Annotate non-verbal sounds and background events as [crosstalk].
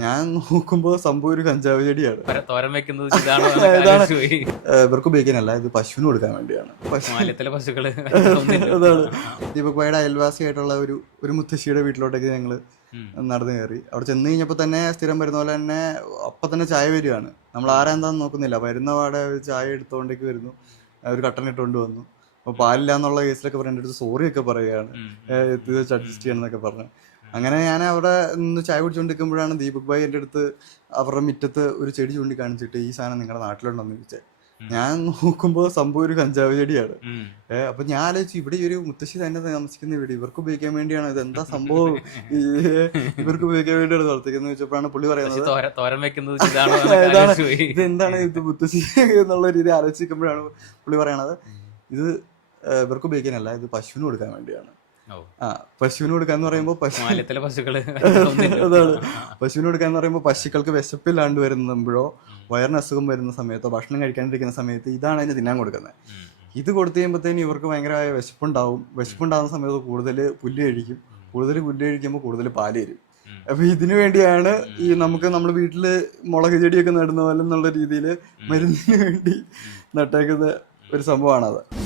ഞാൻ നോക്കുമ്പോൾ സംഭവം ഒരു കഞ്ചാവ് ചെടിയാണ്. [laughs] ഇവർക്ക് ഉപയോഗിക്കാനല്ല ഇത് പശുവിന് കൊടുക്കാൻ വേണ്ടിയാണ്. [laughs] അതാണ്. ദീപക് ഭായിയുടെ അയൽവാസിയായിട്ടുള്ള ഒരു ഒരു മുത്തശ്ശിയുടെ വീട്ടിലോട്ടേക്ക് ഞങ്ങൾ നടന്നു കയറി. അവിടെ ചെന്ന് കഴിഞ്ഞപ്പോൾ തന്നെ സ്ഥിരം വരുന്ന പോലെ തന്നെ അപ്പം തന്നെ ചായ വരികയാണ്. നമ്മൾ ആരെന്താന്ന് നോക്കുന്നില്ല. വരുന്ന പാടെ ഒരു ചായ എടുത്തോണ്ടേക്ക് വരുന്നു. ഒരു കട്ടൻ ഇട്ടുകൊണ്ട് വന്നു. അപ്പോൾ പാലില്ല എന്നുള്ള കേസിലൊക്കെ പറഞ്ഞ അടുത്ത് സോറി ഒക്കെ പറയുകയാണ്. അഡ്ജസ്റ്റ് ചെയ്യണം എന്നൊക്കെ പറഞ്ഞു. അങ്ങനെ ഞാൻ അവിടെ നിന്ന് ചായ കുടിച്ചുകൊണ്ടിരിക്കുമ്പോഴാണ് ദീപക് ഭായി എന്റെ അടുത്ത് അവരുടെ മുറ്റത്ത് ഒരു ചെടി ചൂണ്ടിക്കാണിച്ചിട്ട് ഈ സാധനം നിങ്ങളുടെ നാട്ടിലുണ്ടെന്ന് ചോദിച്ചത് ഞാൻ നോക്കുമ്പോൾ സംഭവം ഒരു കഞ്ചാവ് ചെടിയാണ്. ഏഹ് അപ്പൊ ഞാൻ ആലോചിച്ചു ഇവിടെ ഈ ഒരു മുത്തശ്ശി തന്നെ താമസിക്കുന്ന വീട് ഇവർക്ക് ഉപയോഗിക്കാൻ വേണ്ടിയാണ് ഇത് എന്താ സംഭവം? ഇവർക്ക് ഉപയോഗിക്കാൻ വേണ്ടിയാണ് വളർത്തിക്കുന്നത് വെച്ചപ്പോഴാണ് പുള്ളി പറയുന്നത്. ഇതാണോ [laughs] ഇത് എന്താണ് ഇത് മുത്തശ്ശി [laughs] എന്നുള്ള രീതി ആലോചിക്കുമ്പോഴാണ് പുള്ളി പറയണത്. ഇത് ഇവർക്ക് ഉപയോഗിക്കാനല്ല ഇത് പശുവിന് കൊടുക്കാൻ വേണ്ടിയാണ്. ഓ. കൊടുക്കുക പശുവിന് കൊടുക്കാന്ന് പറയുമ്പോൾ അതാണ്. പശുവിന് കൊടുക്കാന്ന് പറയുമ്പോൾ പശുക്കൾക്ക് വിശപ്പില്ലാണ്ട് വരുമ്പോഴോ വയറിന് അസുഖം വരുന്ന സമയത്തോ ഭക്ഷണം കഴിക്കാണ്ടിരിക്കുന്ന സമയത്ത് ഇതാണ് അതിന് തിന്നാൻ കൊടുക്കുന്നത്. ഇത് കൊടുത്തു കഴിയുമ്പോഴത്തേന് ഇവർക്ക് ഭയങ്കരമായ വിശപ്പുണ്ടാവും. വിശപ്പുണ്ടാകുന്ന സമയത്ത് കൂടുതൽ പുല്ല് കഴിക്കും. കൂടുതൽ പുല്ല് കഴിക്കുമ്പോൾ കൂടുതൽ പാൽ തരും. അപ്പൊ ഇതിനു വേണ്ടിയാണ് ഈ നമുക്ക് നമ്മുടെ വീട്ടിൽ മുളക് ചെടിയൊക്കെ നടുന്ന പോലെ എന്നുള്ള രീതിയിൽ മരുന്നിന് വേണ്ടി നട്ടേക്കുന്ന ഒരു സംഭവമാണത്.